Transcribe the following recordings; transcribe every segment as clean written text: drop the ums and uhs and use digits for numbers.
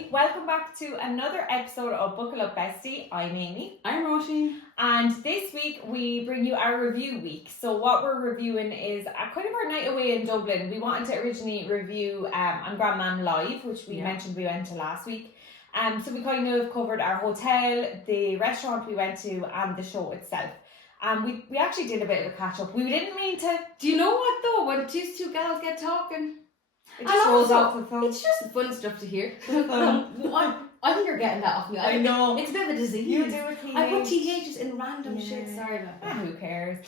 everybody, welcome back to another episode of Buckle Up Bestie. I'm Amy. I'm Roisin. And this week we bring you our review week. So what we're reviewing is kind of our night away in Dublin. We wanted to originally review On Grandman Live, which we mentioned we went to last week. So we kind of covered our hotel, the restaurant we went to, and the show itself. We actually did a bit of a catch up. We didn't mean to. Do you know what though? When these two gals get talking, It just rolls off the phone. It's just fun stuff to hear. I think you're getting that off me. I know. It's a bit of a disease. You do a TH. I put THs in random shit. Sorry about that. Who cares?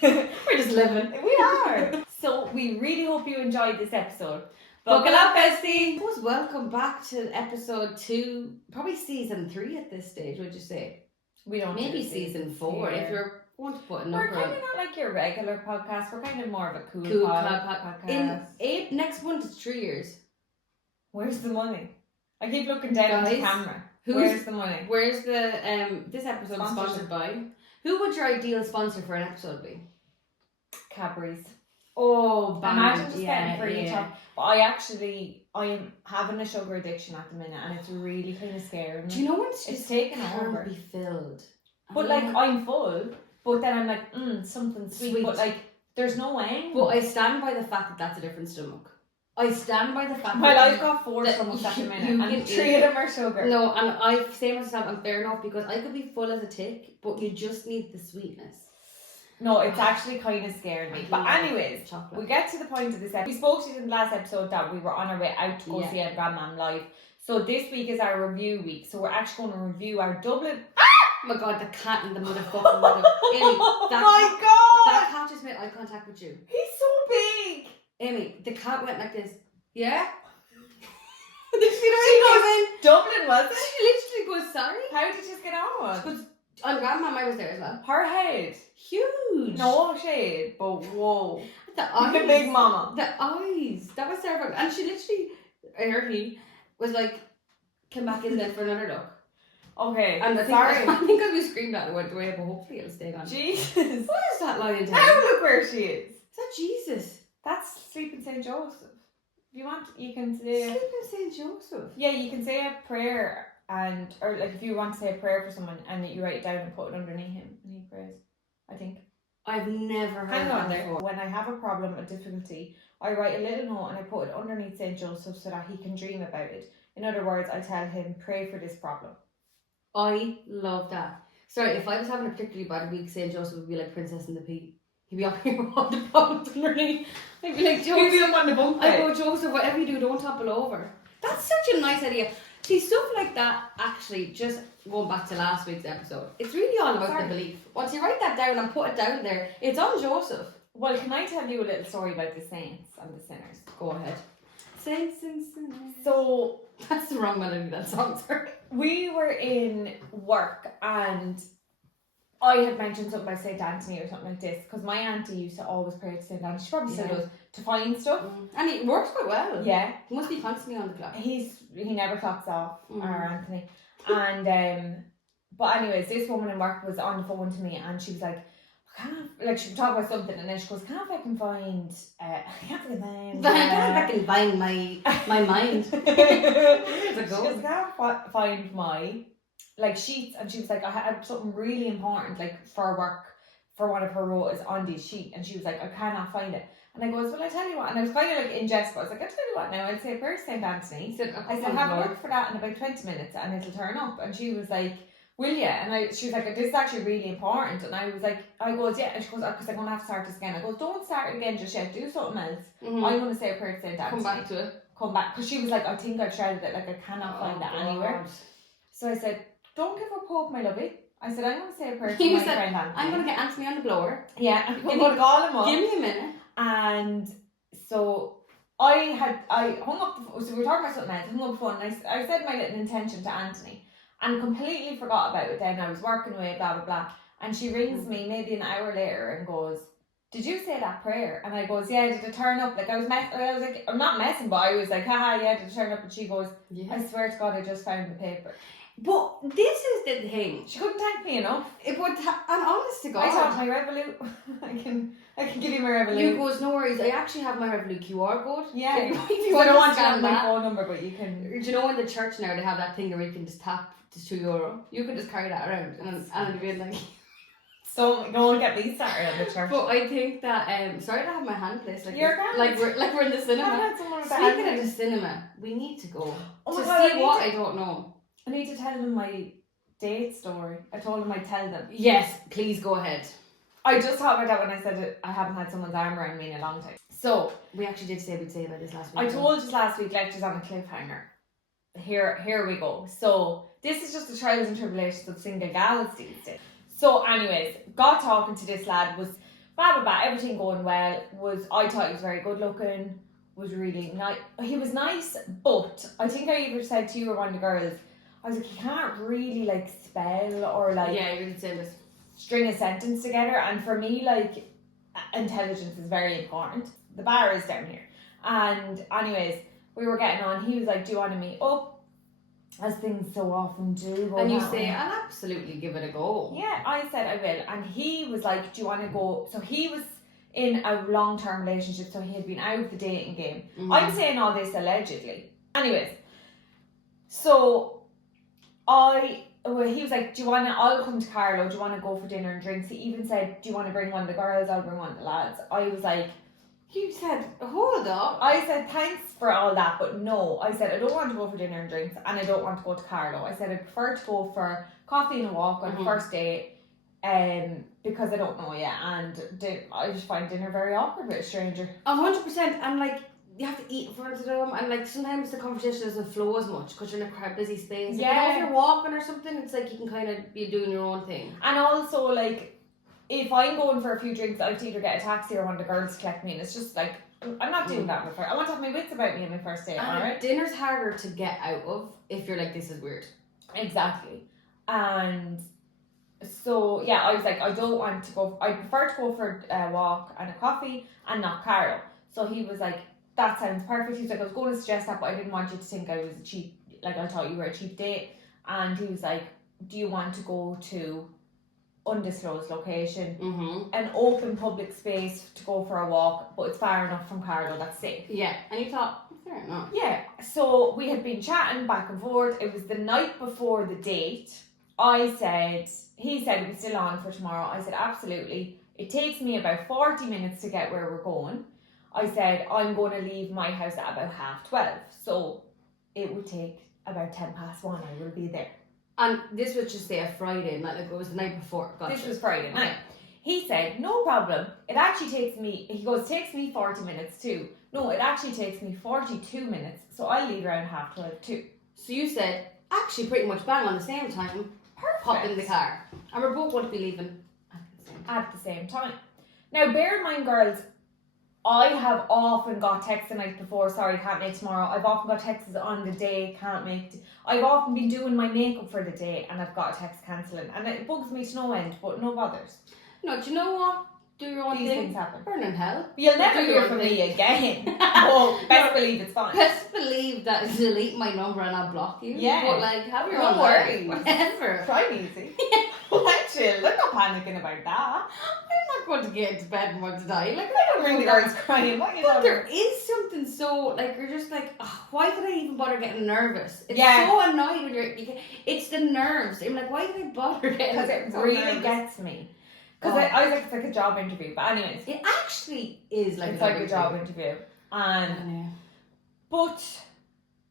We're just living. We are. So we really hope you enjoyed this episode. Buckle up, bestie. Welcome back to episode 2, probably season 3 at this stage. Would you say? We don't. Maybe season 4 if you're going to put a number. We're kind of not like your regular podcast. We're kind of more of a cool podcast. In next month it's 3 years. Where's the money? I keep looking down at the camera. Where's the money? Where's the this episode is sponsored by? Who would your ideal sponsor for an episode be? Cadbury's. Oh, imagine just getting free chocolate. But I am having a sugar addiction at the minute, and it's really kind of scaring me. Do you know when it's taken over? Be filled. But like I'm full, but then I'm like, something sweet. But like, there's no end. But I stand by the fact that that's a different stomach. I stand by the fact that I've got 4 stomachs at the minute, and 3 of them are sugar. No, and I say to myself, I'm fair enough because I could be full as a tick, but you just need the sweetness. No, it's actually kind of scaring me. But anyways, we get to the point of this episode. We spoke to you in the last episode that we were on our way out to go see On Grandman Live. So this week is our review week. So we're actually going to review our Dublin. Oh my god, the cat in the motherfucking window. Amy, my god! That cat just made eye contact with you. He's so big. Amy, the cat went like this. Yeah? Did you see the way she goes in? Dublin, was it? She literally goes, sorry? How did you just get on? Because On Grandma, I was there as well. Her head. Huge. No shade, but whoa. The eyes. The big mama. The eyes. That was terrifying. And she literally, he was like, came back in there for another look. Okay, and I think I'll be screamed at and went away, but hopefully it'll stay on. Jesus. What is that lying down? Now look where she is. Is that Jesus? That's Sleeping St. Joseph. If you want, you can say... Sleeping St. Joseph? Yeah, you can say a prayer or like if you want to say a prayer for someone and you write it down and put it underneath him and he prays, I think. I've never heard that before. When I have a problem, a difficulty, I write a little note and I put it underneath St. Joseph so that he can dream about it. In other words, I tell him, pray for this problem. I love that. Sorry, if I was having a particularly bad week, St. Joseph would be like Princess and the Pea. He'd be up here on the problems underneath. I'd be like, Joseph. He'd be up on the bunk bed. I go, Joseph, whatever you do, don't topple over. That's such a nice idea. See, stuff like that, actually, just going back to last week's episode, it's really all about the belief. Once you write that down and put it down there, it's on Joseph. Well, can I tell you a little story about the saints and the sinners? Go ahead. Saints and sinners. So, that's the wrong melody, that song, sorry. We were in work and I had mentioned something about St. Anthony or something like this because my auntie used to always pray to St. Anthony. She probably still does, to find stuff. And it works quite well. Yeah. He must be constantly on the clock. He never clocks off, our Anthony. And, but anyways, this woman in work was on the phone to me and she was like, she would talk about something and then she goes, I can find my mind. She goes, can't find my sheets, and she was like, I had something really important for work for one of her roles on this sheet, and she was like, I cannot find it. And I goes, well, I tell you what, and I was kind of in jest, but I was like, I tell you what now, I'll say a prayer to St. Anthony. I said, have a look for that in about 20 minutes and it'll turn up. And she was like, will you? And she was like, this is actually really important. And I was like, I goes, yeah. And she goes, because I'm going to have to start this again. I goes, don't start again just yet, do something else. I'm going to say a prayer to St. Anthony. Come back, because she was like, I think I've shredded it, I cannot find it anywhere. So I said, don't give up hope, my lovey. I said, I'm going to say a prayer to my friend Anthony. I'm going to get Anthony on the blower. Yeah, I'm going to call him up. Give me a minute. And so I hung up the phone, so we were talking about something else, I hung up the phone and I said my little intention to Anthony and completely forgot about it then. I was working away, blah, blah, blah. And she rings me maybe an hour later and goes, did you say that prayer? And I goes, yeah, did it turn up? Like I was like, I'm not messing, but I was like, haha, yeah, did it turn up? And she goes, Yeah. I swear to God, I just found the paper. But this is the thing. She couldn't thank me enough. It would, and honest to God, I thought my Revolut. I can give you my Revolut. You goes, no worries. I actually have my Revolut QR code. Yeah. So if you I want don't to want to scan have my that, phone number, but you can. do you know in the church now they have that thing where you can just tap just €2? You can just carry that around and it'll be like. So go and get me started on the church. But I think that sorry to have my hand placed like You're this. grand. Like we're in the I cinema. had someone with a Speaking hand of the cinema, we need to go Oh to my God, see what I don't know. I need to tell them my date story. I told them I'd tell them. Yes, please go ahead. I just thought about that when I said it, I haven't had someone's arm around me in a long time. So We actually did say we'd say about this last week. I told you last week, lectures on a cliffhanger. Here we go. So this is just the trials and tribulations of single gals these days. So anyways, got talking to this lad, was everything going well, I thought he was very good looking, was really nice. He was nice, but I think I either said to you or one of the girls, I was like, he can't really like spell or like Yeah, you did say this. string a sentence together, and for me like intelligence is very important. The bar is down here. And anyways, we were getting on, he was like, do you want to meet up? As things so often do. And you say, I'll absolutely give it a go. Yeah, I said I will. And he was like, do you want to go? So he was in a long-term relationship, so he had been out of the dating game. Mm-hmm. I'm saying all this allegedly. Anyways, so he was like, do you want to, I'll come to Carlo, do you want to go for dinner and drinks? He even said, do you want to bring one of the girls? I'll bring one of the lads. I was like, You said, hold up. I said, thanks for all that, but no. I said, I don't want to go for dinner and drinks, and I don't want to go to Carlo. I said, I prefer to go for coffee and a walk on the first date, because I don't know yet, and I just find dinner very awkward with a stranger. 100%, and like, you have to eat in front of them, and like, sometimes the conversation doesn't flow as much, because you're in a quite busy space. Like, Yeah. you know, if you're walking or something, it's like, you can kind of be doing your own thing. And also, like, if I'm going for a few drinks, I have to either get a taxi or one of the girls to collect me, and it's just like, I'm not doing that on my first. I want to have my wits about me on my first date, alright? Dinner's harder to get out of if you're like, this is weird. Exactly. And so, yeah, I was like, I don't want to go, I prefer to go for a walk and a coffee and not Carlo. So he was like, that sounds perfect. He was like, I was going to suggest that, but I didn't want you to think I was a cheap, like I thought you were a cheap date. And he was like, do you want to go to undisclosed location, an open public space to go for a walk, but it's far enough from Carlo that's safe? Yeah, and you thought, fair enough. Yeah, so we had been chatting back and forth. It was the night before the date. He said it was still on for tomorrow. I said, absolutely. It takes me about 40 minutes to get where we're going. I said, I'm going to leave my house at about 12:30. So it would take about 1:10 1. I will be there. And this was just say a Friday night, like it was the night before. Gotcha. This was Friday night. He said, no problem. It actually takes me 40 minutes too. No, it actually takes me 42 minutes. So I'll leave around 12:30 too. So you said, actually pretty much bang on the same time. Perfect. Hop in the car. And we're both going to be leaving at the same time. Now, bear in mind, girls, I have often got texts the night before, sorry, can't make tomorrow. I've often got texts on the day, can't make. I've often been doing my makeup for the day and I've got a text cancelling. And it bugs me to no end, but no bothers. No, do you know what? Do your own These thing. things happen. Burn in hell. You'll never hear from me again. Oh, best believe it's fine. Best believe that delete my number and I'll block you. Yeah. But like, have your No own worries. life. Whatever. Try and easy. Like, chill. I'm not panicking about that. I'm not going to get into bed and want to die. Like, I don't ring the girls crying. What you but talking there about? is something so, like, you're just like, oh, why did I even bother getting nervous? It's Yeah. so annoying when it's the nerves. I'm like, why did I bother getting Because it so really nervous? gets me. Because Oh. I was like, it's like a job interview. But anyways, It actually is like it's like a job interview. And Yeah. but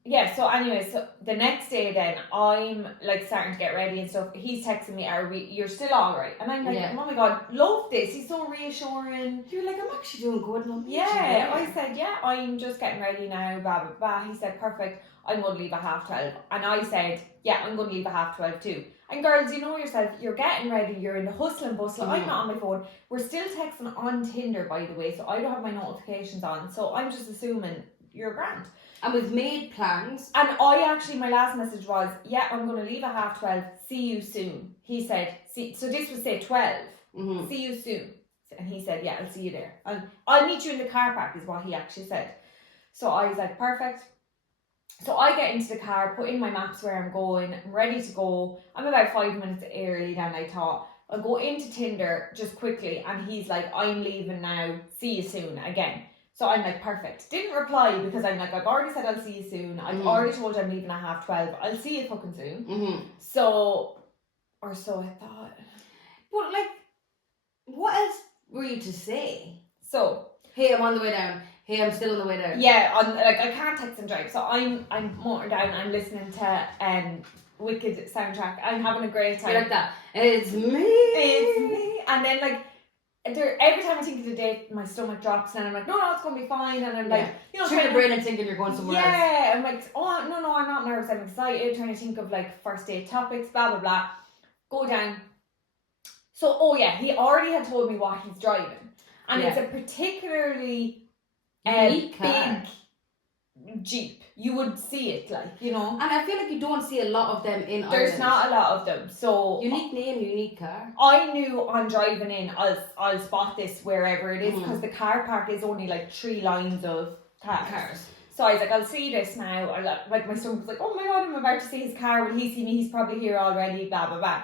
yeah, so anyway, so the next day then I'm like starting to get ready and stuff. He's texting me, you're still alright? And I'm like, Yeah. oh my god, love this. He's so reassuring. You're like, I'm actually doing good. And I'm Yeah, I said, yeah, I'm just getting ready now, blah blah blah. He said, perfect, I'm going to leave at 12:30. And I said, yeah, I'm going to leave at 12:30 too. And girls, you know yourself, you're getting ready, you're in the hustle and bustle. I'm not on my phone. We're still texting on Tinder, by the way, so I don't have my notifications on. So I'm just assuming you're grand. And we've made plans. And my last message was, yeah, I'm going to leave at 12:30. See you soon. He said, so this was say 12. Mm-hmm. See you soon. And he said, yeah, I'll see you there. I'll meet you in the car park is what he actually said. So I was like, perfect. So I get into the car, put in my maps where I'm going, I'm ready to go. I'm about 5 minutes early than I thought. I'll go into Tinder just quickly, and he's like, I'm leaving now, see you soon again. So I'm like, perfect. Didn't reply because I'm like, I've already said I'll see you soon. I've already told you I'm leaving at 12:30. I'll see you fucking soon. So I thought. But like, what else were you to say? So, hey, I'm on the way down. Hey, I'm still on the way down. Yeah, I can't text and drive, so I'm motoring down. I'm listening to Wicked soundtrack. I'm having a great time. You're like that. It's me. It's me. And then like, every time I think of the date, my stomach drops, and I'm like, no, it's gonna be fine. And I'm like, trick your brain and thinking you're going somewhere else. Yeah, I'm like, oh no, I'm not nervous. I'm excited, trying to think of like first date topics, blah blah blah. Go down. So he already had told me what he's driving, and it's a particularly unique car. Big Jeep. You would see it, like, you know. And I feel like you don't see a lot of them in Ireland. There's not a lot of them. So unique name, unique car. I knew on driving in, I'll spot this wherever it is, because the car park is only like 3 lines of cars. So I was like, I'll see this now. Like my son was like, oh my god, I'm about to see his car. Will he see me? He's probably here already. Blah blah blah.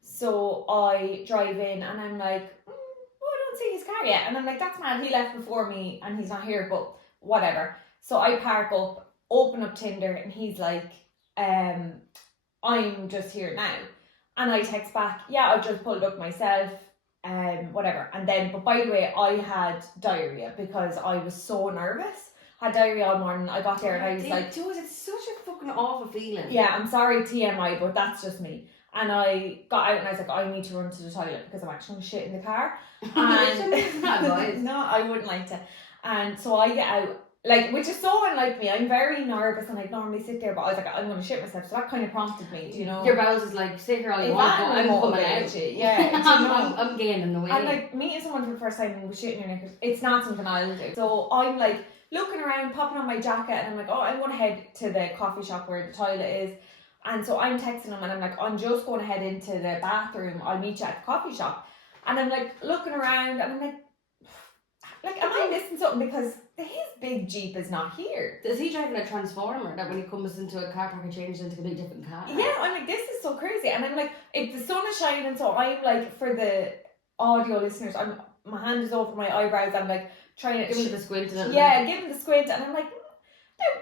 So I drive in and I'm like, I don't see his car yet. And I'm like, that's mad. He left before me and he's not here. But whatever. So I park up, open up Tinder, and he's like, I'm just here now. And I text back, yeah, I've just pulled up myself, whatever. And then, but by the way, I had diarrhea because I was so nervous. Had diarrhea all morning. I got there and I was like, Jules, it's such a fucking awful feeling. Yeah, I'm sorry, TMI, but that's just me. And I got out and I was like, I need to run to the toilet because I'm actually going to shit in the car. And no, I wouldn't like to. And so I get out, like, which is so unlike me. I'm very nervous and I normally sit there, but I was like, I'm going to shit myself. So that kind of prompted me, do you know? Your bowels is like, sit here all you want, but I'm coming out. Yeah. I'm gaining the weight. And like, meeting someone for the first time with shit in your knickers, it's not something I'll do. So I'm like, looking around, popping on my jacket, and I'm like, I'm going to head to the coffee shop where the toilet is. And so I'm texting him and I'm like, I'm just going to head into the bathroom. I'll meet you at the coffee shop. And I'm like looking around and I'm like, am I missing something? Because his big Jeep is not here. Is he driving a Transformer that when he comes into a car park and changes into a completely different car? Yeah, I'm like, this is so crazy. And I'm like, if the sun is shining, so I'm like, for the audio listeners, my hand is over my eyebrows. I'm like trying to give him the squint. Yeah, give him the squint. And I'm like,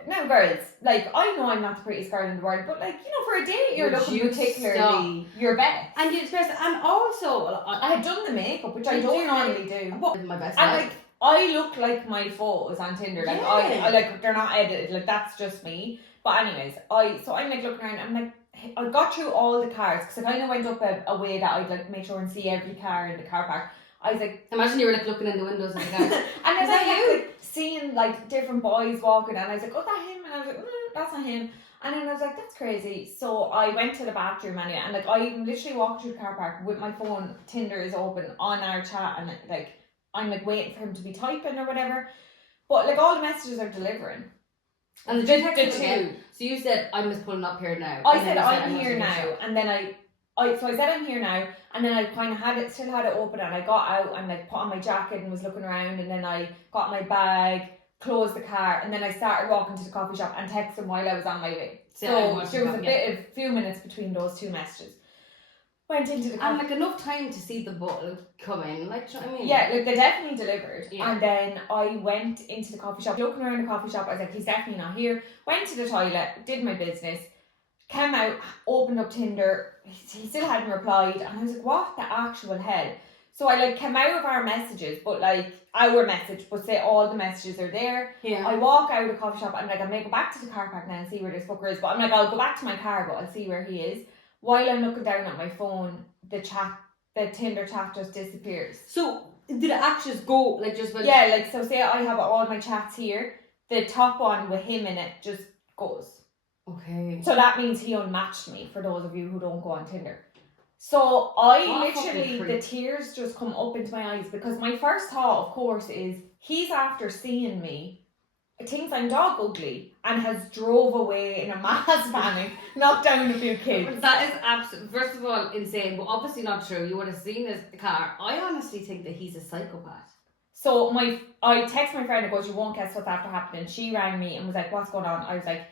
no, girls, like, I know I'm not the prettiest girl in the world, but like, you know, for a date, you're looking particularly your best. And you're best, and also, I had done the makeup, which I don't normally do. But my best. And like, I look like my photos on Tinder, like, I like, they're not edited, like, that's just me. But anyways, so I'm like looking around, I'm like, I got through all the cars, because I kind of went up a way that I'd like make sure and see every car in the car park. I was like, imagine you were like looking in the windows of the cars. And I was like seeing like different boys walking, and I was like, oh, that's him, and I was like, that's not him. And then I was like, that's crazy. So I went to the bathroom anyway, and like I'm literally walking through the car park with my phone. Tinder is open on our chat, and like I'm like waiting for him to be typing or whatever. But like all the messages are delivering. And the two. So you said, I'm just pulling up here now. I said I'm here now, and then I said I'm here now, and then I kind of still had it open, and I got out and like put on my jacket and was looking around, and then I got my bag, closed the car, and then I started walking to the coffee shop and texted him while I was on my way. So there was a few minutes between those two messages. Went into the coffee. And like enough time to see the bottle come in, like, do you know what I mean? Yeah, like they definitely delivered. Yeah. And then I went into the coffee shop, looking around the coffee shop, I was like, he's definitely not here. Went to the toilet, did my business, came out, opened up Tinder, he still hadn't replied, and I was like, what the actual hell? So I like came out of our messages, but like our message, but say all the messages are there. Yeah. I walk out of the coffee shop and like I may go back to the car park now and see where this fucker is, but I'm like, I'll go back to my car, but I'll see where he is. While I'm looking down at my phone, the Tinder chat just disappears. So did it actually just go like just when? Yeah, like so say I have all my chats here, the top one with him in it just goes. Okay. So that means he unmatched me, for those of you who don't go on Tinder. So I literally, the tears just come up into my eyes, because my first thought, of course, is he's after seeing me. thinks I'm dog ugly and has drove away in a mass panic, knocked down a few kids. That is absolutely, first of all, insane, but obviously not true. You would have seen his car. I honestly think that he's a psychopath. So I text my friend and goes, you won't guess what's after happening. She rang me and was like, what's going on? I was like,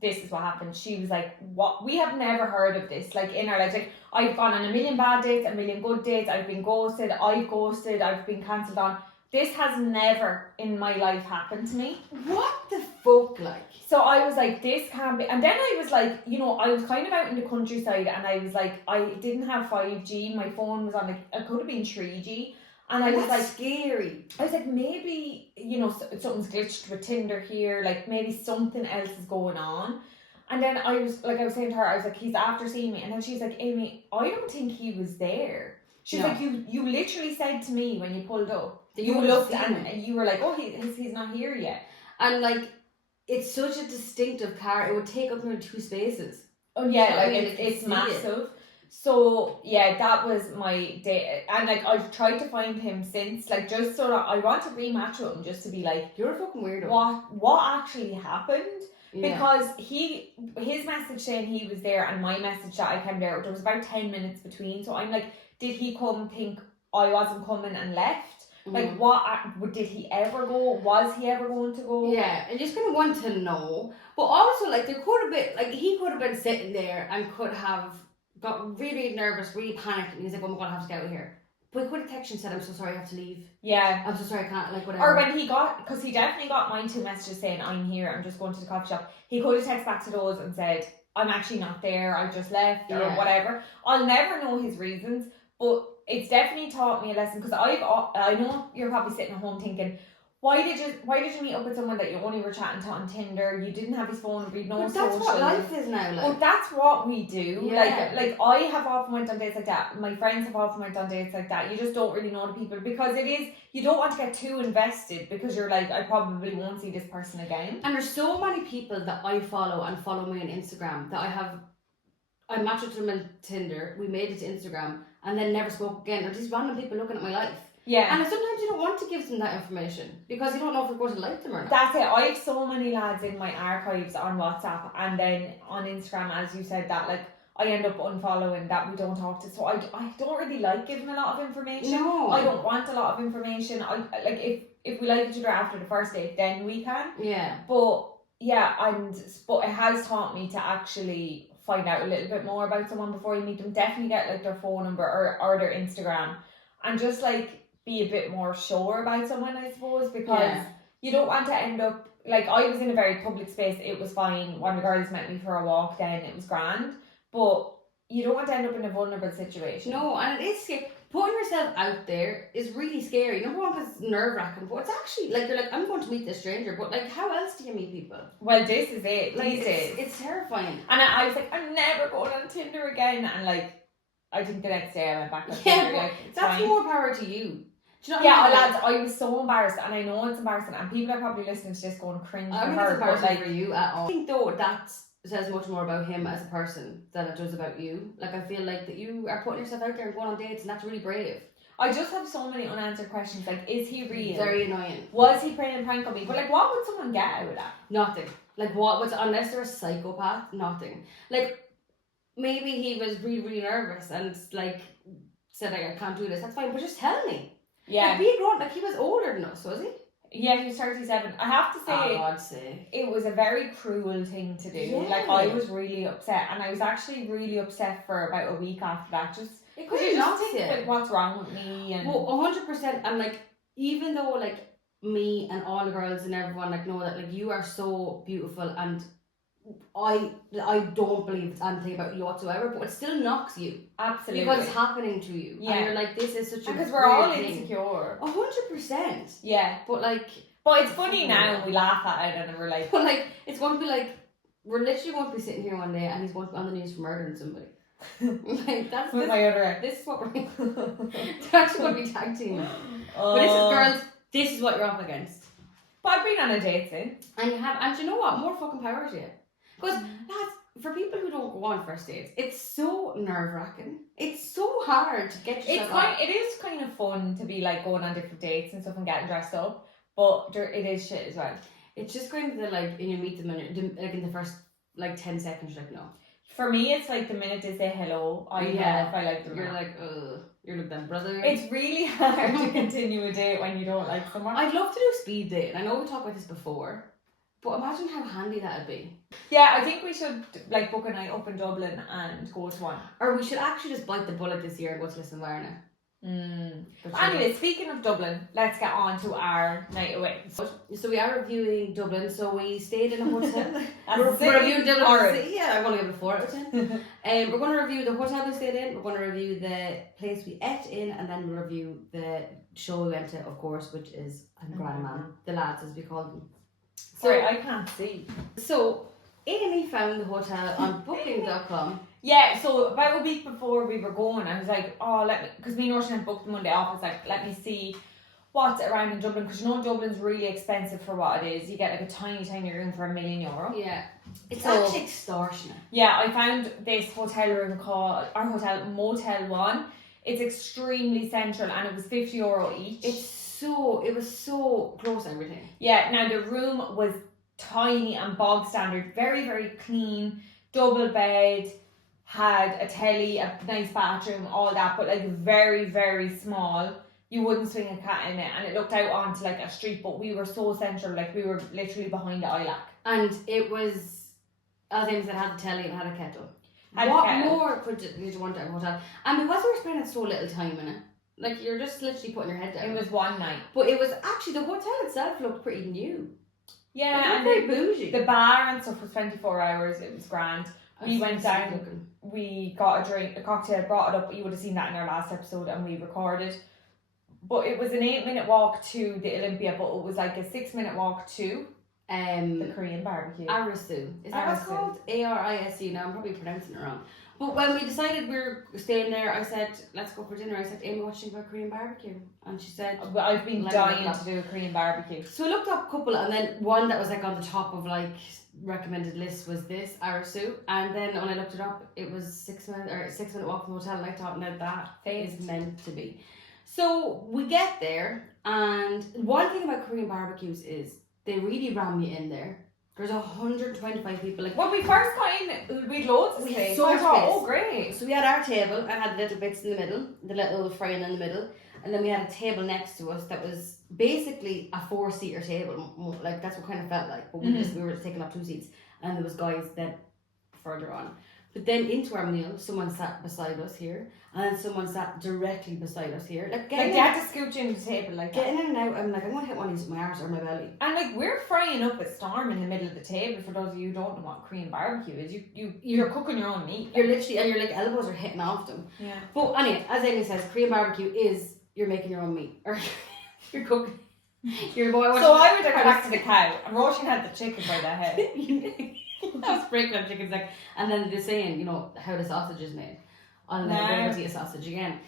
this is what happened. She was like, what? We have never heard of this. Like in our lives, like I've gone on a million bad dates, a million good dates. I've been ghosted. I've been cancelled on. This has never in my life happened to me. What the fuck, like? So I was like, this can't be. And then I was like, you know, I was kind of out in the countryside and I was like, I didn't have 5G. My phone was on, like, it could have been 3G. And I was like, scary. I was like, maybe, you know, something's glitched with Tinder here. Like, maybe something else is going on. And then I was saying to her, I was like, he's after seeing me. And then she's like, Amy, I don't think he was there. She's like, you literally said to me when you pulled up, you looked and you were like, oh, he's not here yet. And like, it's such a distinctive car. It would take up nearly 2 spaces. Oh yeah, like it's massive. So yeah, that was my day, and like I've tried to find him since, like just so that I want to rematch with him, just to be like, you're a fucking weirdo. What actually happened? Yeah. Because his message saying he was there and my message that I came there was about 10 minutes between. So I'm like, did he come think I wasn't coming and left? Like, what did he ever go? Was he ever going to go? Yeah, and just kind of want to know. But also, like, there could have been, like, he could have been sitting there and could have got really nervous, really panicked, and he's like, oh my god, I have to get out of here. But he could have texted and said, I'm so sorry, I have to leave. Yeah. I'm so sorry, I can't, like, whatever. Or when he got, because he definitely got mine 2 messages saying, I'm here, I'm just going to the coffee shop. He could have texted back to those and said, I'm actually not there, I just left, or whatever. I'll never know his reasons, but it's definitely taught me a lesson, because I know you're probably sitting at home thinking, why did you meet up with someone that you only were chatting to on Tinder? You didn't have his phone number, you no social. But that's what life is now, like. But that's what we do. Yeah. Like I have often went on dates like that. My friends have often went on dates like that. You just don't really know the people, because you don't want to get too invested, because you're like, I probably won't see this person again. And there's so many people that I follow and follow me on Instagram that I matched with them on Tinder, we made it to Instagram, and then never spoke again. There's these random people looking at my life. Yeah. And sometimes you don't want to give them that information because you don't know if you're going to like them or not. That's it. I have so many lads in my archives on WhatsApp, and then on Instagram, as you said, that like I end up unfollowing, that we don't talk to. So I don't really like giving a lot of information. No. I don't want a lot of information. I like if we like each other after the first date, then we can. Yeah. But yeah, but it has taught me to actually find out a little bit more about someone before you meet them. Definitely get like their phone number or their Instagram, and just like be a bit more sure about someone, I suppose, because you don't want to end up, like, I was in a very public space, it was fine. One of the girls met me for a walk, then it was grand, but you don't want to end up in a vulnerable situation. No, and it is scary. Putting yourself out there is really scary. Number one, because it's nerve-wracking, but it's actually, like, you're like, I'm going to meet this stranger, but, like, how else do you meet people? Well, this is it. Like, it's terrifying. And I was like, I'm never going on Tinder again, and, like, I think the next day I went back on Tinder, like, it's that's fine. more power to you. Do you know yeah, what I mean? lads, I was so embarrassed, and I know it's embarrassing, and people are probably listening to this going cringe for I don't her, think it's embarrassing but, like, for you at all. I think though that says much more about him as a person than it does about you. Like, I feel like that you are putting yourself out there and going on dates, and that's really brave. I just have so many unanswered questions, like, is he real? Very annoying. Was he playing a prank on me? But, like, what would someone get out of that? Nothing. Like, unless they're a psychopath, nothing. Like, maybe he was really, really nervous and, like, said, like, I can't do this. That's fine, but just tell me. Yeah. Like, be grown. Like, he was older than us, was he? Yeah, he was 37. I have to say, oh, God's sake, it was a very cruel thing to do. Yeah. Like, I was really upset, and I was actually really upset for about a week after that. Just because you just think, like, what's wrong with me? And well, 100%. And like, even though like me and all the girls and everyone like know that like you are so beautiful, and I don't believe it's anything about you whatsoever, but it still knocks you. Absolutely. Because it's happening to you. Yeah. And you're like, this is such a because we're all thing. insecure. 100%. Yeah. But like, but it's funny now, we laugh at it and we're like, but like, it's going to be like, we're literally going to be sitting here one day and he's going to be on the news for murdering somebody. Like, that's with my other ex. this is what we're they're actually going to be tag teaming. But this is, girls, this is what you're up against. But I've been on a date since. And you have, and you know what? More fucking power to you. Because lads, for people who don't go on first dates, it's so nerve-wracking. It's so hard to get yourself It is kind of fun to be like going on different dates and stuff and getting dressed up, but it is shit as well. It's just going to like, and you meet them and like in the first like 10 seconds, you're like, no. For me, it's like the minute they say hello, I know if I like them. You're like, you're like them brother. It's really hard to continue a date when you don't like someone. I'd love to do speed date, and I know we talked about this before, but imagine how handy that'd be. Yeah, I think we should like book a night up in Dublin and go to one. Or we should actually just bite the bullet this year and go to Lisbon. Anyway, speaking of Dublin, let's get on to our night away. So we are reviewing Dublin. So we stayed in a hotel. We're reviewing Dublin. Orange. Yeah, I'm going to give it a 4 out of 10. We're going to review the hotel we stayed in. We're going to review the place we ate in, and then we'll review the show we went to, of course, which is Grandman, the lads as we call them. Sorry, I can't see. So Amy found the hotel on Booking.com. Yeah, so about a week before we were going, I was like, oh, because me and Roshan had booked the Monday off, I was like, let me see what's around in Dublin, because you know Dublin's really expensive for what it is. You get like a tiny room for €1 million. Yeah. It's actually extortionate. Yeah, I found this hotel room called, our hotel, Motel 1. It's extremely central and it was €50 each. It was so close to everything. Yeah, now the room was tiny and bog standard, very, very clean, double bed, had a telly, a nice bathroom, all that, but like very, very small. You wouldn't swing a cat in it, and it looked out onto like a street, but we were so central, like we were literally behind the ILAC. And it was, as Amy said, had a telly and had a kettle. What more could you want at a hotel? And because we were spending so little time in it, like you're just literally putting your head down. It was one night. But it was actually, the hotel itself looked pretty new. Yeah, and very bougie. The bar and stuff was 24 hours, it was grand. We went down, we got a cocktail, brought it up, you would have seen that in our last episode, and we recorded. But it was an 8-minute walk to the Olympia, but it was like a 6-minute walk to the Korean barbecue. Arisu. Is that what it's called? Arisu. Now I'm probably pronouncing it wrong. But when we decided we were staying there, I said, let's go for dinner. I said, Amy, what do you think about Korean barbecue? And she said, well, I've been dying to do a Korean barbecue. So we looked up a couple, and then one that was like on the top of like recommended list was this, Arisu. And then when I looked it up, it was 6-minute walk from the hotel, and I thought, now that is meant to be. So we get there, and one thing about Korean barbecues is they really ram you in there. There's 125 people. Like when we first got in, we had loads of space. So much space. Oh, great! So we had our table and had the little bits in the middle, the little frying in the middle, and then we had a table next to us that was basically a 4-seater table. Like that's what kind of felt like, but we were taking up 2 seats, and there was guys then further on. But then into our meal, someone sat beside us here, and then someone sat directly beside us here. Like they had to scooch in the table like getting in and out. I'm like, I'm gonna hit one of these with my arse or my belly. And like we're frying up a storm in the middle of the table. For those of you who don't know what Korean barbecue is, you're cooking your own meat. You're literally, and your like elbows are hitting off them. Yeah. But anyway, as Amy says, Korean barbecue is you're making your own meat or you're cooking. Your boy. So I would have back to the cow, and Roshan had the chicken by the head. I was breaking up chicken's like, and then they're saying, you know, how the sausage is made. I'll never eat a sausage again.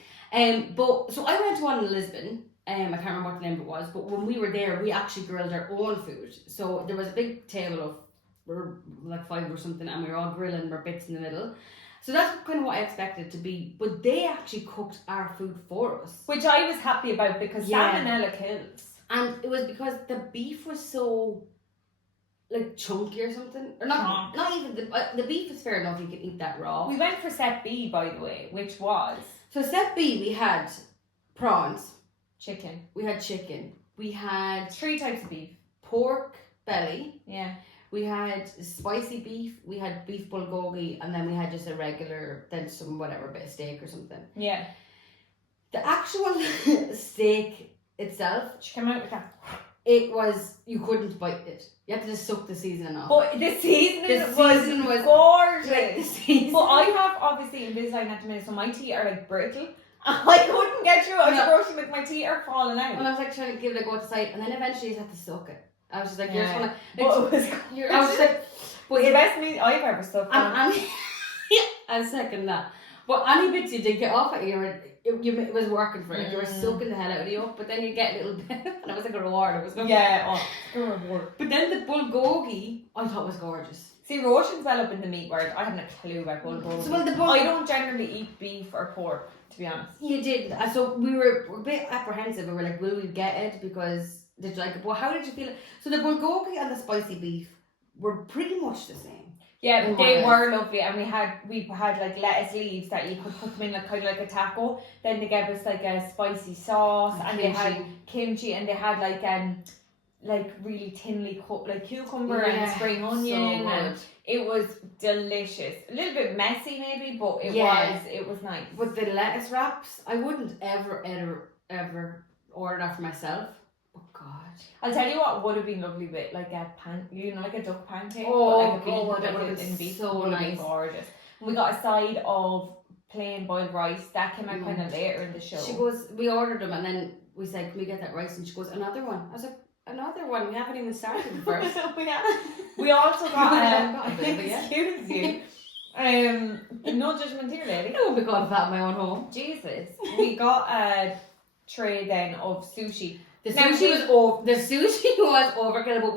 But so I went to one in Lisbon. I can't remember what the name of it was, but when we were there, we actually grilled our own food. So there was a big table of like 5 or something, and we were all grilling our bits in the middle. So that's kind of what I expected it to be. But they actually cooked our food for us, which I was happy about because salmonella kills. And it was because the beef was so like chunky or something, or not even the beef is fair enough, you can eat that raw. We went for set B, by the way, which was set B. We had prawns, chicken, we had chicken, we had 3 types of beef, pork belly, we had spicy beef, we had beef bulgogi, and then we had just a regular, then some whatever bit of steak or something. The actual steak itself, she came out with that. It was, you couldn't bite it. You had to just suck the seasoning off. But the seasoning was gorgeous. Like the seasoning. But I have obviously Invisalign at the minute, so my teeth are like brittle. I couldn't get through. I was brushing with my teeth are falling out. And I was like trying to give it a go to sight, and then eventually you just had to suck it. I was just like, you're just gonna. I was just like, but the best meat I've ever sucked on. I second that. But any bits you did get off at you, it was working for you. You were sucking the hell out of you, but then you get a little bit, and it was like a reward. It was good. Yeah, a reward. But then the bulgogi, I thought was gorgeous. See, Roshan's well up in the meat world. I hadn't a clue about bulgogi. So, I don't generally eat beef or pork, to be honest. You did. So we were a bit apprehensive. We were like, will we get it? Because did you like it? But how did you feel? So the bulgogi and the spicy beef were pretty much the same. Yeah, In but they my were lovely, and we had like lettuce leaves that you could put them in like kind of like a taco. Then they gave us like a spicy sauce, and they had kimchi, and they had like really thinly cut like cucumber and spring onion, and it was delicious. A little bit messy maybe, but it was nice. But the lettuce wraps, I wouldn't ever order that for myself. Oh God! I'll tell you what would have been lovely with like a like a duck pancake. Oh God, that would have been beef so nice, gorgeous. And we got a side of plain boiled rice that came out kind of later in the show. She goes, we ordered them, and then we said, "Can we get that rice?" And she goes, "Another one." I was like, "Another one? We haven't even started the first." We also got excuse you. No judgment here, lady. I won't be called that in my own home. Jesus. We got a tray then of sushi. The sushi was overkill, but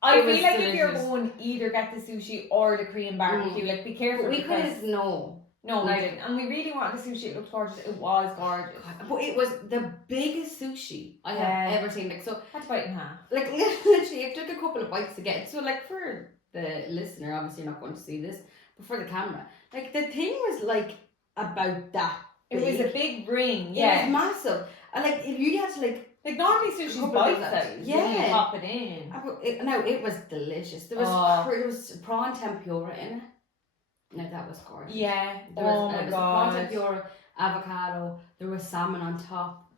I feel like if you're going, either get the sushi or the Korean barbecue. Like, be careful. But we couldn't know. No, we didn't. And we really wanted the sushi. It looked gorgeous. It was gorgeous. But it was the biggest sushi I have ever seen. Like, so I had to bite in half. Like, literally, it took a couple of bites to get it. So, like, for the listener, obviously you're not going to see this, but for the camera, like, the thing was, like, about that big. It was a big ring, It was massive. And, like, it really had to, like normally sushi's bite size. Yeah. You pop it in. No, it was delicious. There was prawn tempura in it. No, that was gorgeous. Yeah. There was prawn tempura, avocado, there was salmon on top.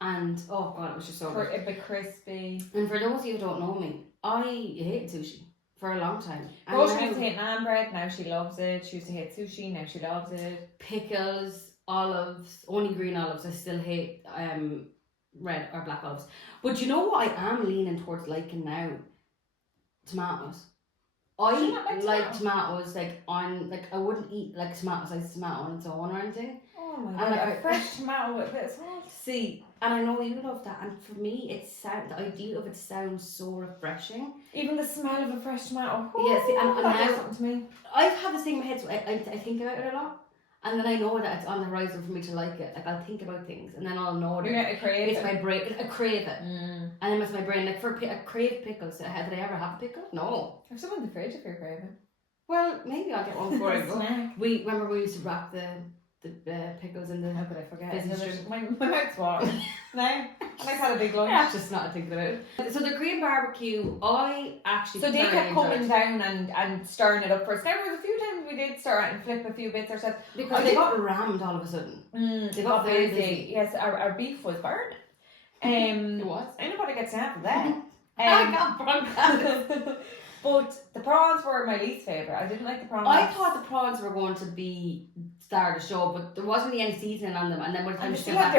And, oh God, it was just so good. A bit crispy. And for those of you who don't know me, I hated sushi for a long time. Rose used to hate naan bread, now she loves it. She used to hate sushi, now she loves it. Pickles, olives, only green olives. I still hate red or black olives. But you know what I am leaning towards liking now? Tomatoes. I like tomatoes I wouldn't eat like tomatoes like tomato on its own or anything. Oh my God, a fresh tomato with a bit of salt. See, and I know you love that, and for me the idea of it sounds so refreshing. Even the smell of a fresh tomato. Yeah, see, and now something to me. I've had this thing in my head, so I think about it a lot. And then I know that it's on the horizon for me to like it. Like, I'll think about things, and then I'll know that it's my brain. I crave it. And then it's my brain. Like, I crave pickles. Did I ever have a pickle? No. There's someone in the fridge if you're craving. Well, maybe I'll get one before I go. Remember we used to wrap the pickles in the... How could I forget? Business My mouth's watering. No, I've had a big lunch. That's just not thinking about it. So the Korean barbecue, I actually... So they kept coming down and stirring it up first. There was a few times we did stir it and flip a few bits ourselves. Because they got rammed all of a sudden. They got very busy. Yes, our beef was burned. It was? Anybody gets an apple there. I got bronchitis. But the prawns were my least favourite. I didn't like the prawns. I thought the prawns were going to be star of the show, but there wasn't really any seasoning on them, and then by the time she came back,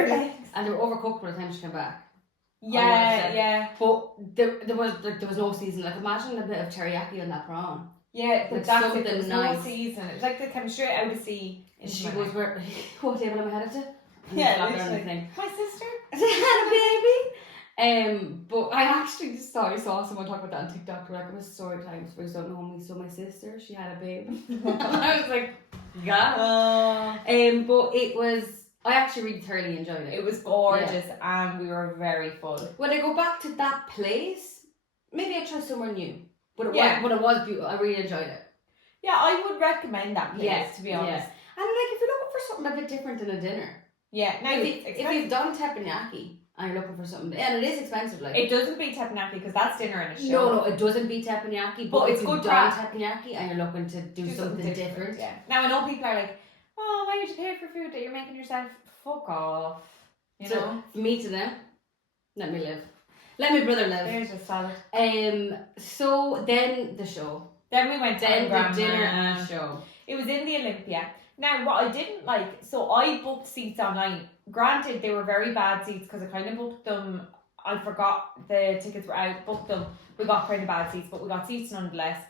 and they were overcooked by the time she came back. Yeah. But there was no seasoning. Like, imagine a bit of teriyaki on that prawn. Yeah, but like that's it. There was no seasoning. It's like they came straight out of sea. She goes, what table am I headed to? Yeah, literally. My sister had a baby. But I actually just saw someone talk about that on TikTok. We're like, it was story times for those who don't know me. So my sister, she had a baby. I was like, God. But it was, I actually really thoroughly enjoyed it. It was gorgeous, and we were very full. When I go back to that place, maybe I try somewhere new. But it was beautiful. I really enjoyed it. Yeah, I would recommend that place, to be honest. And like, if you're looking for something a bit different than a dinner. Yeah. Now, if you've done teppanyaki and you're looking for something, and it is expensive, like, it doesn't beat teppanyaki because that's dinner in a show. No, it doesn't beat teppanyaki. But if you've done teppanyaki and you're looking to do something different. Yeah. Now I know people are like, oh, why would you pay for food that you're making yourself? Fuck off. You know. For me to them, let me live. Let my brother live. There's a salad. So then the show. Then we went to the dinner and show. It was in the Olympia. Now, what I didn't like, so I booked seats online. Granted, they were very bad seats because I kind of booked them. I forgot the tickets were out, booked them. We got kind of bad seats, but we got seats nonetheless.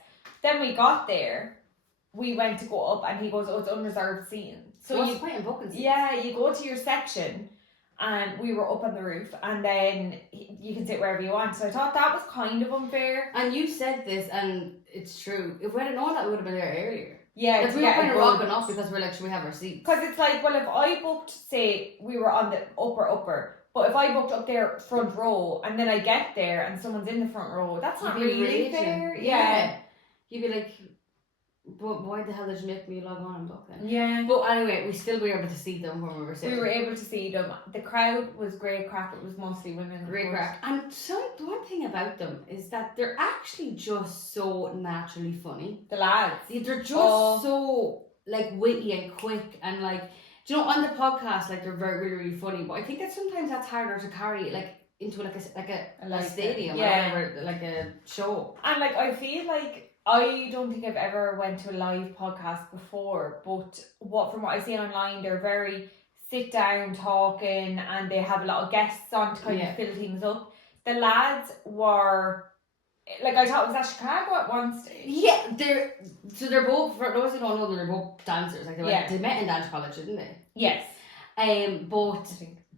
Then we got there. We went to go up, and he goes, "Oh, it's unreserved seating." So you point in booking seats? Yeah, you go to your section, and we were up on the roof, and then you can sit wherever you want. So I thought that was kind of unfair. And you said this, and it's true. If we had known that, we would have been there earlier. Yeah, like, we were kind of rocking off because we're like, should we have our seats? Because it's like, well, if I booked, say, we were on the upper, But if I booked up there front row and then I get there and someone's in the front row, that's not really fair. Yeah. You'd be like, but why the hell did you make me log on and book then? Yeah. But anyway, we still were able to see them when we were sitting. We were able to see them. The crowd was great crack. It was mostly women. Great crack. And so the one thing about them is that they're actually just so naturally funny. The lads. They're just so like witty and quick and like, do you know, on the podcast, like they're very, really, really funny. But I think that sometimes that's harder to carry like into like a stadium or whatever, like a show. And like I feel like I don't think I've ever went to a live podcast before, but from what I see online, they're very sit down talking and they have a lot of guests on to kind of fill things up. The lads were like, I thought it was at Chicago at one stage. Yeah, they're both, for those who don't know, they're both dancers. Like they met in dance college, didn't they? Yes. But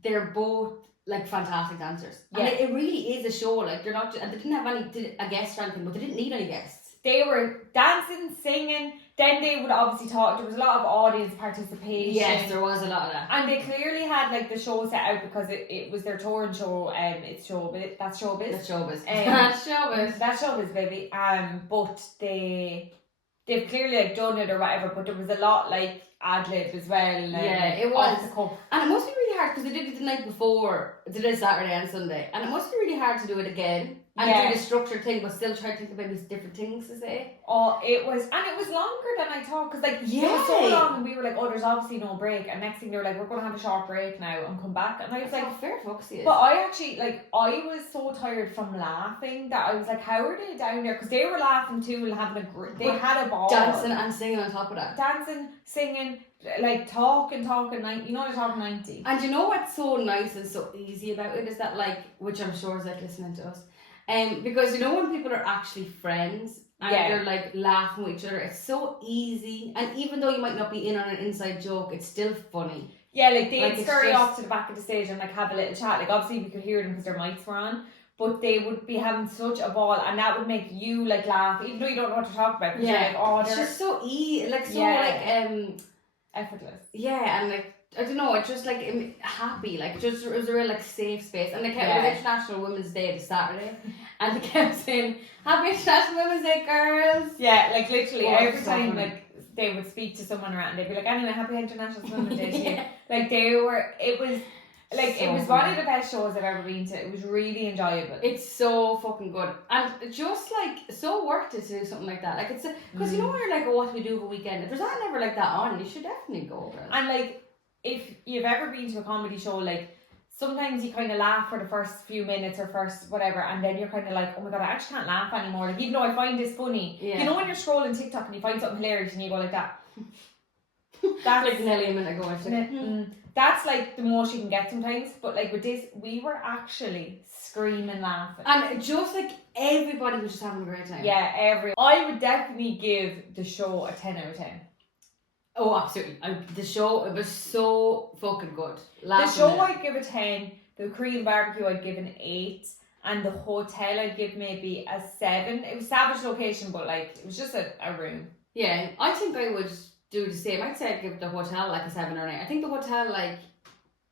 they're both like fantastic dancers. And it really is a show. Like they're not, and they didn't have a guest or anything, but they didn't need any guests. They were dancing, singing, then they would obviously talk. There was a lot of audience participation. Yes, there was a lot of that. And they clearly had like the show set out because it was their touring show. It's showbiz. That's showbiz. That's showbiz. That's showbiz. That's showbiz, baby. But they've clearly like done it or whatever. But there was a lot like ad lib as well. It was. And it must be really hard because they did it the night before. They did it Saturday and Sunday, and it must be really hard to do it again. And do the structured thing, but still try to think of maybe different things to say. It was longer than I thought, because like it was so long, and we were like, oh, there's obviously no break, and next thing they were like, we're going to have a short break now and come back, and I was like, fair foxy. But I actually I was so tired from laughing that I was like, how are they down there? Because they were laughing too and having they had a ball, dancing and singing on top of that, dancing, singing. Like talking, you know, they're talking 90. And you know what's so nice and so easy about it is that, like, which I'm sure is like listening to us, because you know when people are actually friends and they're like laughing with each other, it's so easy. And even though you might not be in on an inside joke, it's still funny. Yeah, like they'd scurry off to the back of the stage and like have a little chat. Like obviously we could hear them because their mics were on, but they would be having such a ball, and that would make you like laugh, even though you don't know what to talk about. You're like, oh, it's just so easy, like so effortless. Yeah, and like I don't know, it's just like happy, like just it was a real like safe space. And they kept it was International Women's Day this Saturday, and they kept saying Happy International Women's Day, girls. Yeah, like literally every time like they would speak to someone around, they'd be like, anyway, Happy International Women's Day to you. Like it was one of the best shows I've ever been to. It was really enjoyable. It's so fucking good, and just like so worth it to do something like that. Like it's because you know when you're like, oh, what do we do for a weekend? If there's not ever like that on, you should definitely go. Girl. And like if you've ever been to a comedy show, like sometimes you kind of laugh for the first few minutes or first whatever, and then you're kind of like, oh my god, I actually can't laugh anymore. Like even though I find this funny, you know when you're scrolling TikTok and you find something hilarious and you go like that. That's like Nelly a minute ago. That's like the most you can get sometimes, but like with this, we were actually screaming, laughing, and just like everybody was just having a great time. Yeah, I would definitely give the show a 10 out of 10. Oh, absolutely! The show, it was so fucking good. The show I'd give a 10. The Korean barbecue I'd give an 8, and the hotel I'd give maybe a 7. It was savage location, but like it was just a room. Yeah, I think I would do the same. I'd say I'd give the hotel like a 7 or 8. I think the hotel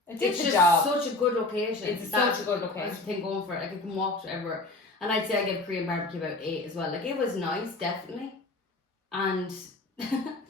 it's just such a good location. It's such a good location. I think going for it, like you can walk to everywhere. And I'd say I give Korean barbecue about 8 as well. Like it was nice, definitely. And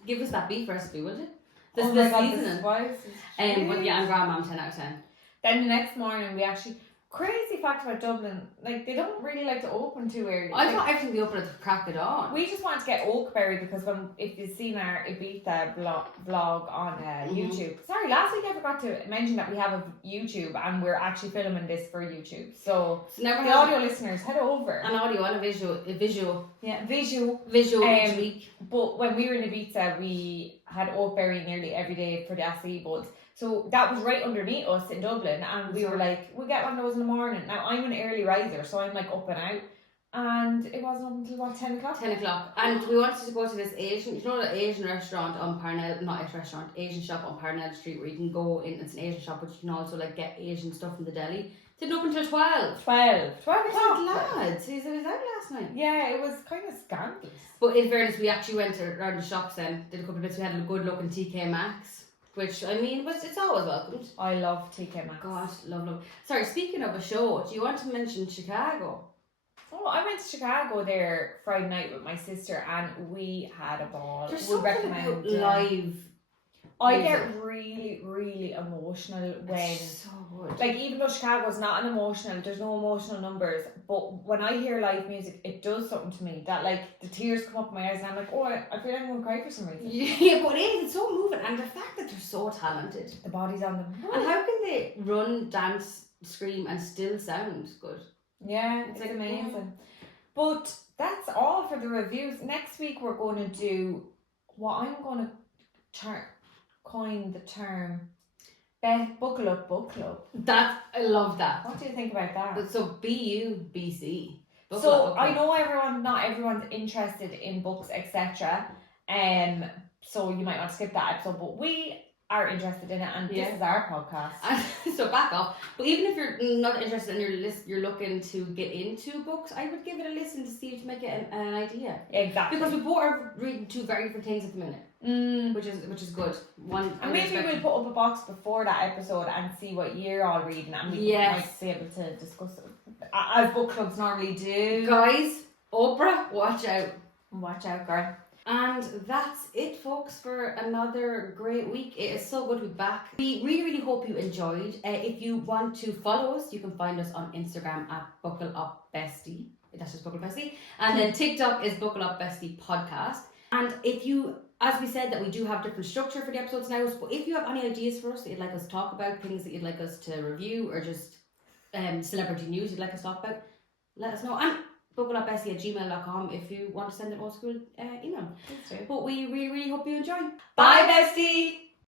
give us that beef recipe, would you? The seasoning. But yeah, I'm grandmom 10 out of 10. Then the next morning we actually. Crazy fact about Dublin, like they don't really like to open too early. I thought everything would be open at the crack of dawn. We just wanted to get Oakberry because if you've seen our Ibiza vlog on YouTube. Sorry, last week I forgot to mention that we have a YouTube and we're actually filming this for YouTube. So now the audio listeners, head over. An audio and a visual. Yeah, visual each week. But when we were in Ibiza, we had Oakberry nearly every day for the acai bowls. So that was right underneath us in Dublin, and we were like, we'll get one of those in the morning. Now I'm an early riser, so I'm like up and out, and it wasn't up until what, 10 o'clock? 10 o'clock. And we wanted to go to this Asian restaurant on Parnell, Asian shop on Parnell Street where you can go in, it's an Asian shop, but you can also like get Asian stuff from the deli. Didn't open until 12 o'clock. Lads, he was out last night. Yeah, it was kind of scandalous. But in fairness, we actually went around the shops then, did a couple of bits. We had a good look in TK Maxx. which I mean, it's always welcomed. I love TK Maxx. God, love. Sorry, speaking of a show, do you want to mention Chicago? Oh, I went to Chicago there Friday night with my sister and we had a ball. There's We something about recommend live. I music. get really, really emotional when, It's so good. like, even though Chicago's not an emotional, there's no emotional numbers, but when I hear live music, it does something to me that, like, the tears come up my eyes and I'm like, oh, I feel like I'm going to cry for some reason. Yeah, but it's so moving, and the fact that they're so talented, The body's on them. and how can they run, dance, scream, and still sound good? Yeah, It's it's like, amazing. yeah. But that's all for the reviews. Next week we're going to do what I'm going to coin the term Buckle Up Book Club. I love that. What do you think about that? So BUBC. So I know not everyone's interested in books, etc. So you might want to skip that episode, but we are interested in it, and this is our podcast. So back off. But even if you're not interested and you're looking to get into books, I would give it a listen to see if you might get an idea. Exactly. Because we both are reading two very different things at the minute, which is good. And maybe we'll put up a box before that episode and see what you're all reading, and we might be able to discuss it as book clubs normally do. Guys, Oprah, watch out. Watch out, girl. And that's it, folks, for another great week. It is so good to be back. We really, really hope you enjoyed. If you want to follow us, you can find us on Instagram at Buckle Up Bestie. That's just Buckle Bestie. And then TikTok is Buckle Up Bestie Podcast. And if you, as we said, that we do have different structure for the episodes now, but if you have any ideas for us that you'd like us to talk about, things that you'd like us to review, or just celebrity news you'd like us to talk about, let us know. And buckleupbestie@gmail.com if you want to send an old school email. But we really, really hope you enjoy. Bye, bestie!